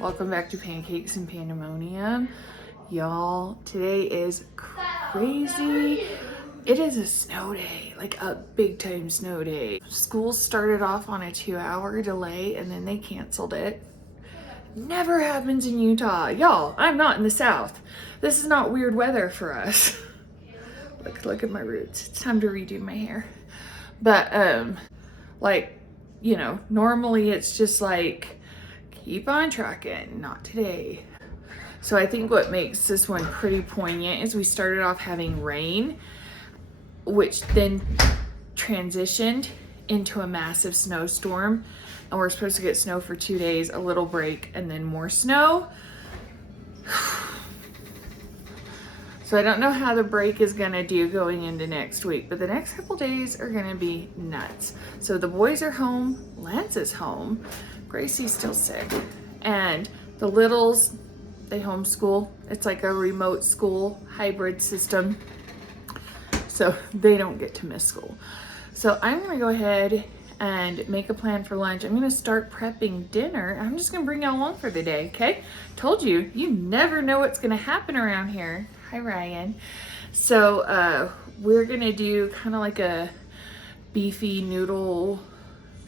Welcome back to Pancakes and Pandemonium. Y'all, today is crazy. It is a snow day, like a big time snow day. School started off on a 2-hour delay and then they canceled it. Never happens in Utah. Y'all, I'm not in the South. This is not weird weather for us. Look at my roots. It's time to redo my hair. But like, you know, normally it's just like keep on trucking, not today. So I think what makes this one pretty poignant is we started off having rain, which then transitioned into a massive snowstorm, and we're supposed to get snow for 2 days, a little break, and then more snow. So I don't know how the break is gonna do going into next week, but the next couple days are gonna be nuts. So the boys are home, Lance is home, Gracie's still sick, and the littles, they homeschool. It's like a remote school hybrid system, so they don't get to miss school. So I'm gonna go ahead and make a plan for lunch. I'm gonna start prepping dinner. I'm just gonna bring y'all along for the day, okay? Told you, you never know what's gonna happen around here. Hi, Ryan. So we're gonna do kind of like a beefy noodle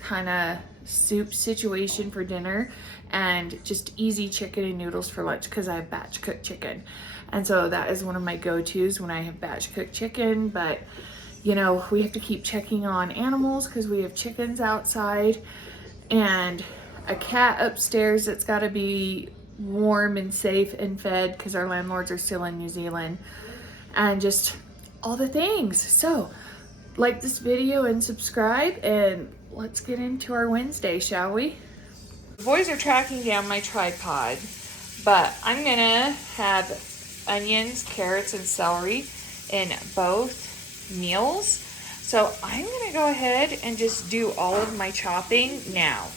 kind of soup situation for dinner, and just easy chicken and noodles for lunch because I have batch cooked chicken. And so that is one of my go-tos when I have batch cooked chicken. But you know, we have to keep checking on animals because we have chickens outside and a cat upstairs that's got to be warm and safe and fed because our landlords are still in New Zealand, and just all the things. So like this video and subscribe, and let's get into our Wednesday, shall we? The boys are tracking down my tripod, but I'm gonna have onions, carrots, and celery in both meals. So I'm gonna go ahead and just do all of my chopping now.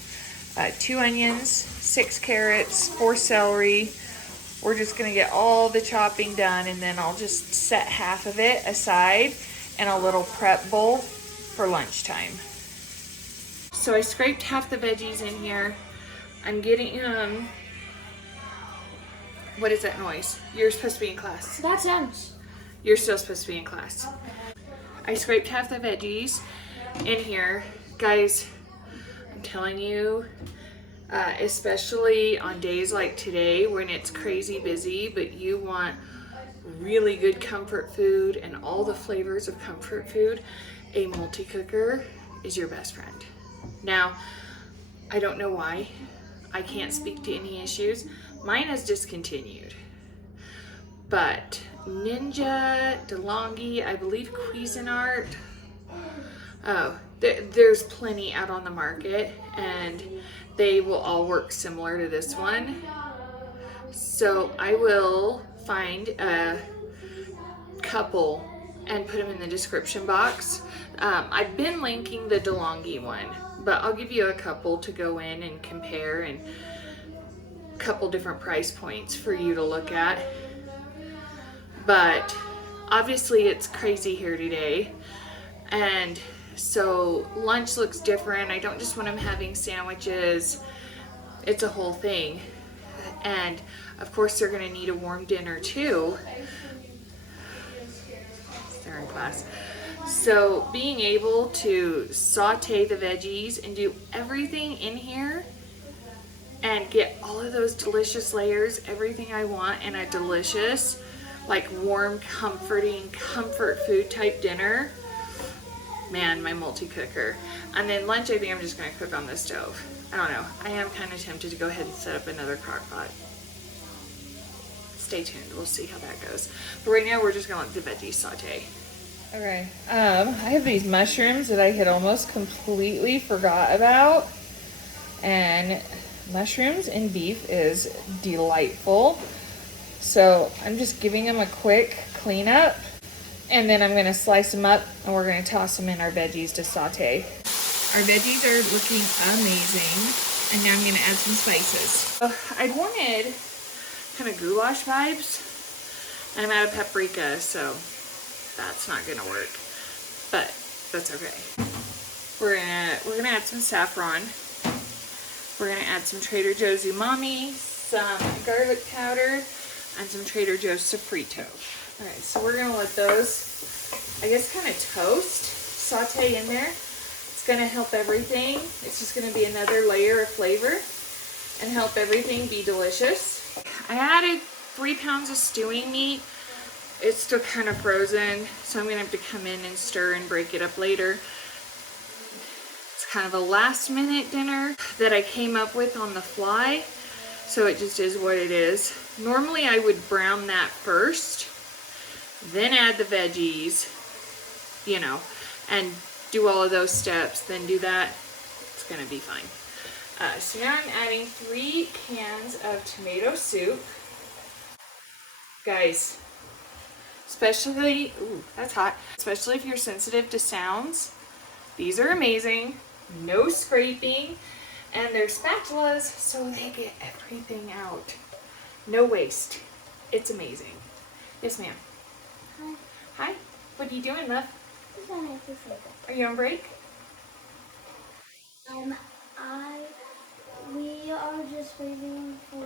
2 onions, 6 carrots, 4 celery. We're just gonna get all the chopping done, and then I'll just set half of it aside in a little prep bowl for lunchtime. So I scraped half the veggies in here. I'm getting what is that noise? You're supposed to be in class. That sounds. You're still supposed to be in class. I scraped half the veggies in here. Guys, I'm telling you, especially on days like today when it's crazy busy, but you want really good comfort food and all the flavors of comfort food, a multi-cooker is your best friend. Now, I don't know why. I can't speak to any issues. Mine has discontinued. But Ninja, DeLonghi, I believe Cuisinart, there's plenty out on the market, and they will all work similar to this one. So I will find a couple and put them in the description box. I've been linking the DeLonghi one, but I'll give you a couple to go in and compare, and a couple different price points for you to look at. But obviously it's crazy here today, and so lunch looks different. I don't just want them having sandwiches. It's a whole thing. And of course they're gonna need a warm dinner too. They're in class. So being able to saute the veggies and do everything in here and get all of those delicious layers, everything I want in a delicious, like warm, comforting, comfort food type dinner. Man, my multi-cooker. And then lunch, I think I'm just gonna cook on the stove. I don't know. I am kind of tempted to go ahead and set up another crock pot. Stay tuned, we'll see how that goes. But right now we're just gonna let the veggies saute. Okay, I have these mushrooms that I had almost completely forgot about. And mushrooms and beef is delightful. So I'm just giving them a quick cleanup, and then I'm gonna slice them up, and we're gonna toss them in our veggies to saute. Our veggies are looking amazing, and now I'm gonna add some spices. I wanted kind of goulash vibes. I'm out of paprika, so that's not gonna work, but that's okay. We're gonna add some saffron. We're gonna add some Trader Joe's umami, some garlic powder, and some Trader Joe's Sofrito. All right, so we're gonna let those, I guess, kind of toast, saute in there. It's gonna help everything. It's just gonna be another layer of flavor and help everything be delicious. I added 3 pounds of stewing meat. It's still kind of frozen, so I'm gonna have to come in and stir and break it up later. It's kind of a last minute dinner that I came up with on the fly, so it just is what it is. Normally I would brown that first, then add the veggies, you know, and do all of those steps, then do that. It's gonna be fine. So now I'm adding 3 cans of tomato soup. Guys, especially, ooh, that's hot. Especially if you're sensitive to sounds, these are amazing. No scraping, and they're spatulas, so they get everything out. No waste. It's amazing. Yes, ma'am. Hi. Hi. What are you doing, love? Are you on break? We are just waiting for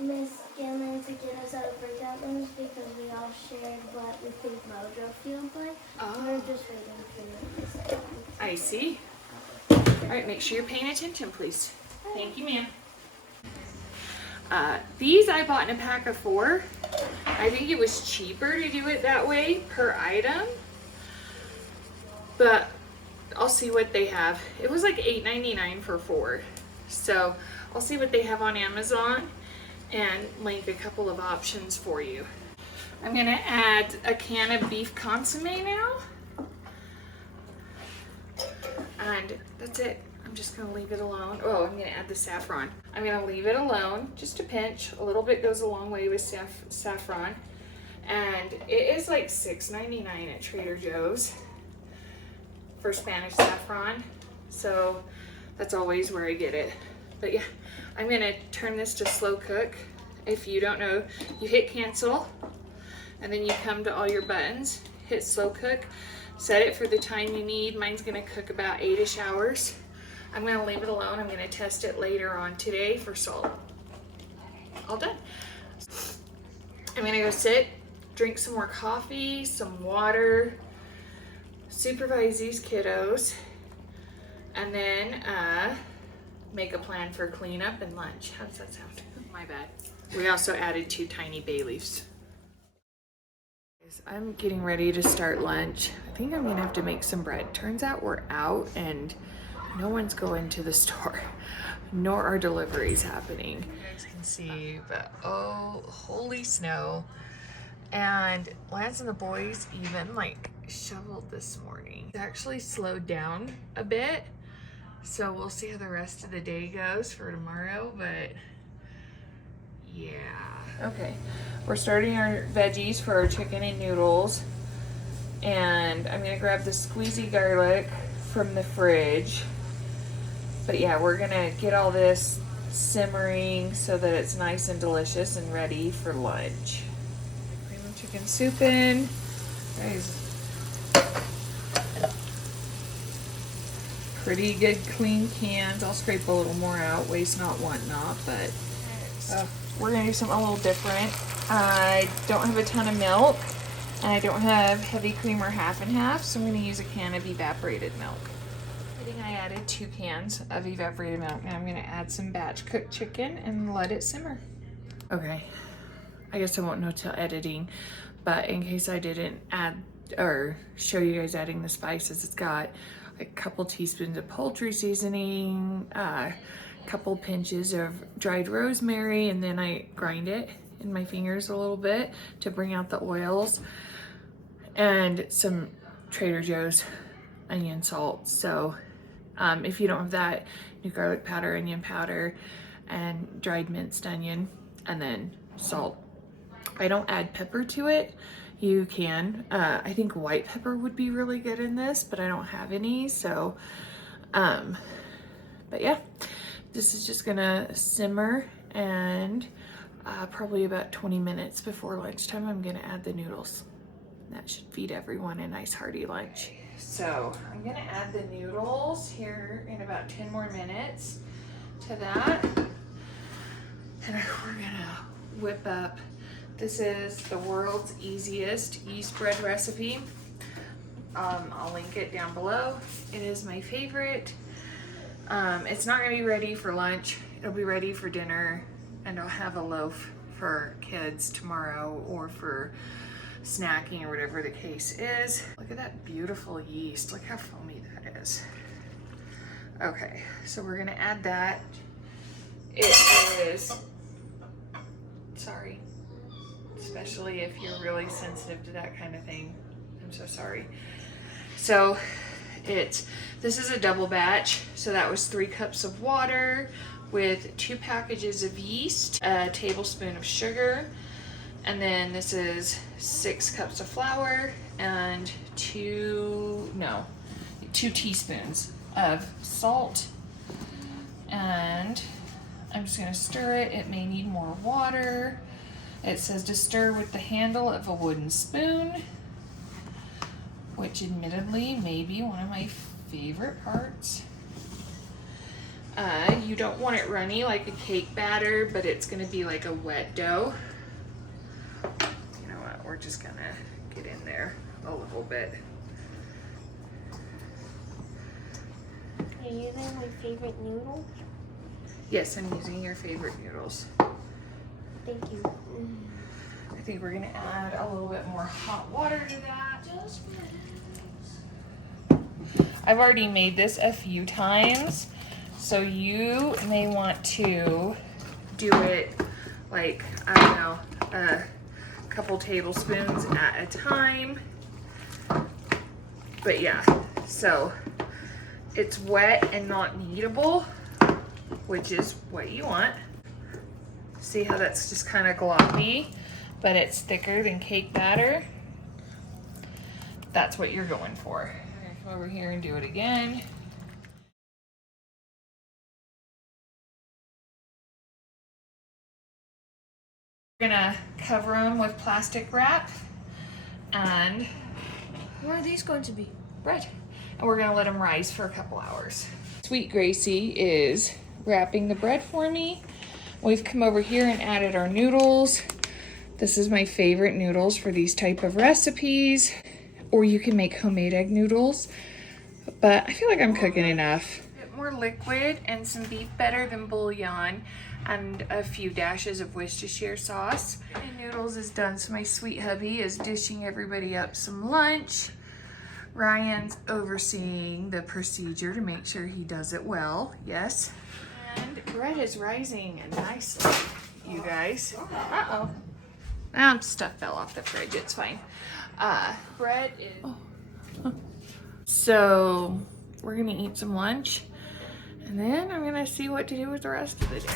Miss Gannon to get us out of breakout rooms because we all shared what we think Mojo feels like. Oh. We're just waiting for Miss. I see. All right, make sure you're paying attention, please. Thank you, ma'am. These I bought in a pack of 4. I think it was cheaper to do it that way per item, but I'll see what they have. It was like $8.99 for 4, so I'll see what they have on Amazon and link a couple of options for you. I'm gonna add a can of beef consomme now, and that's it. I'm just gonna leave it alone. Oh, I'm gonna add the saffron. I'm gonna leave it alone, just a pinch. A little bit goes a long way with saffron. And it is like $6.99 at Trader Joe's for Spanish saffron. So that's always where I get it. But yeah, I'm gonna turn this to slow cook. If you don't know, you hit cancel and then you come to all your buttons, hit slow cook, set it for the time you need. Mine's gonna cook about 8-ish hours. I'm gonna leave it alone. I'm gonna test it later on today for salt. All done. I'm gonna go sit, drink some more coffee, some water, supervise these kiddos, and then make a plan for cleanup and lunch. How does that sound? My bad. We also added 2 tiny bay leaves. I'm getting ready to start lunch. I think I'm gonna have to make some bread. Turns out we're out and no one's going to the store, nor are deliveries happening. You guys can see, but oh, holy snow. And Lance and the boys even like shoveled this morning. It actually slowed down a bit, so we'll see how the rest of the day goes for tomorrow, but yeah. Okay, we're starting our veggies for our chicken and noodles, and I'm gonna grab the squeezy garlic from the fridge. But yeah, we're gonna get all this simmering so that it's nice and delicious and ready for lunch. Cream of chicken soup in. Guys, pretty good clean cans. I'll scrape a little more out, waste not, want not, but we're gonna do something a little different. I don't have a ton of milk, and I don't have heavy cream or half and half, so I'm gonna use a can of evaporated milk. I think I added 2 cans of evaporated milk, and I'm gonna add some batch cooked chicken and let it simmer. Okay, I guess I won't know till editing, but in case I didn't add or show you guys adding the spices, it's got a couple teaspoons of poultry seasoning, a couple pinches of dried rosemary, and then I grind it in my fingers a little bit to bring out the oils, and some Trader Joe's onion salt. So if you don't have that, do garlic powder, onion powder, and dried minced onion, and then salt. I don't add pepper to it. You can. I think white pepper would be really good in this, but I don't have any, so but yeah, this is just gonna simmer, and probably about 20 minutes before lunchtime I'm gonna add the noodles. That should feed everyone a nice hearty lunch. So I'm gonna add the noodles here in about 10 more minutes to that. And we're gonna whip up. This is the world's easiest yeast bread recipe. I'll link it down below. It is my favorite. It's not gonna be ready for lunch. It'll be ready for dinner, and I'll have a loaf for kids tomorrow or for snacking or whatever the case is. Look at that beautiful yeast. Look how foamy that is. Okay, so we're gonna add that. It is, sorry, especially if you're really sensitive to that kind of thing. I'm so sorry. So this is a double batch. So that was 3 cups of water with 2 packages of yeast, a tablespoon of sugar, and then this is 6 cups of flour and 2 teaspoons of salt. And I'm just gonna stir it. It may need more water. It says to stir with the handle of a wooden spoon, which admittedly may be one of my favorite parts. You don't want it runny like a cake batter, but it's gonna be like a wet dough. You know what, we're just gonna get in there a little bit. Are you using my favorite noodle? Yes, I'm using your favorite noodles. Thank you. I think we're gonna add a little bit more hot water to that. I've already made this a few times, so you may want to do it like, I don't know, a couple tablespoons at a time. But yeah, so it's wet and not kneadable, which is what you want. See how that's just kind of gloppy, but it's thicker than cake batter? That's what you're going for. I'm gonna come over here and do it again. We're gonna cover them with plastic wrap and Where are these going to be? bread. And we're gonna let them rise for a couple hours. Sweet Gracie is wrapping the bread for me. We've come over here and added our noodles. This is my favorite noodles for these type of recipes. Or you can make homemade egg noodles, but I feel like I'm cooking enough. A bit more liquid and some beef better than bouillon and a few dashes of Worcestershire sauce. And noodles is done, so my sweet hubby is dishing everybody up some lunch. Ryan's overseeing the procedure to make sure he does it well, yes. And bread is rising nicely, you guys. Uh-oh. Stuff fell off the fridge, it's fine. Bread is... So, we're gonna eat some lunch, and then I'm gonna see what to do with the rest of the day.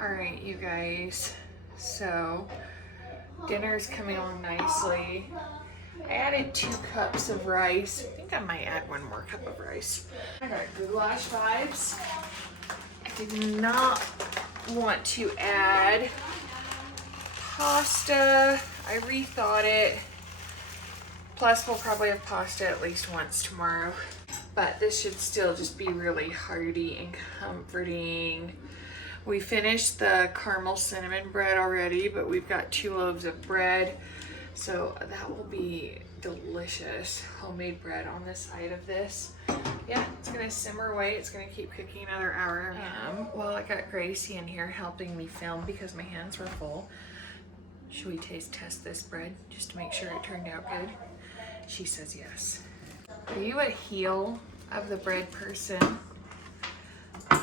Alright, you guys, so dinner's coming along nicely. I added 2 cups of rice. I think I might add 1 more cup of rice. I got goulash vibes. I did not want to add pasta. I rethought it. Plus, we'll probably have pasta at least once tomorrow. But this should still just be really hearty and comforting. We finished the caramel cinnamon bread already, but we've got 2 loaves of bread. So that will be delicious. Homemade bread on the side of this. Yeah, it's gonna simmer away. It's gonna keep cooking another hour. Well, I got Gracie in here helping me film because my hands were full. Should we taste test this bread just to make sure it turned out good? She says yes. Are you a heel of the bread person. I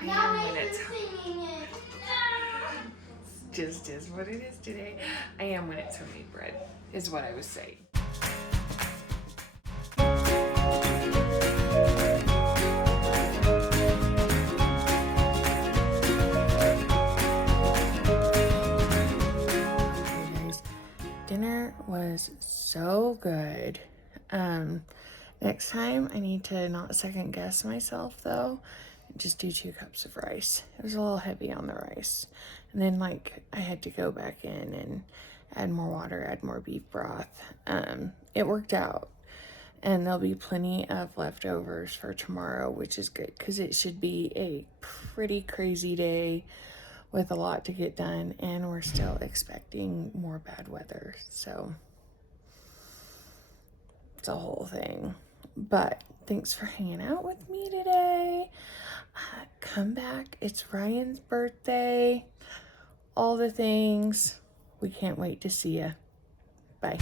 am when it's just is what it is today. I am when it's homemade bread, is what I was saying. Dinner was so good. Next time I need to not second guess myself though. Just do 2 cups of rice. It was a little heavy on the rice. And then like I had to go back in and add more water, add more beef broth. It worked out. And there'll be plenty of leftovers for tomorrow, which is good because it should be a pretty crazy day with a lot to get done, and we're still expecting more bad weather, so it's a whole thing. But thanks for hanging out with me today. Come back, it's Ryan's birthday, all the things. We can't wait to see you. Bye.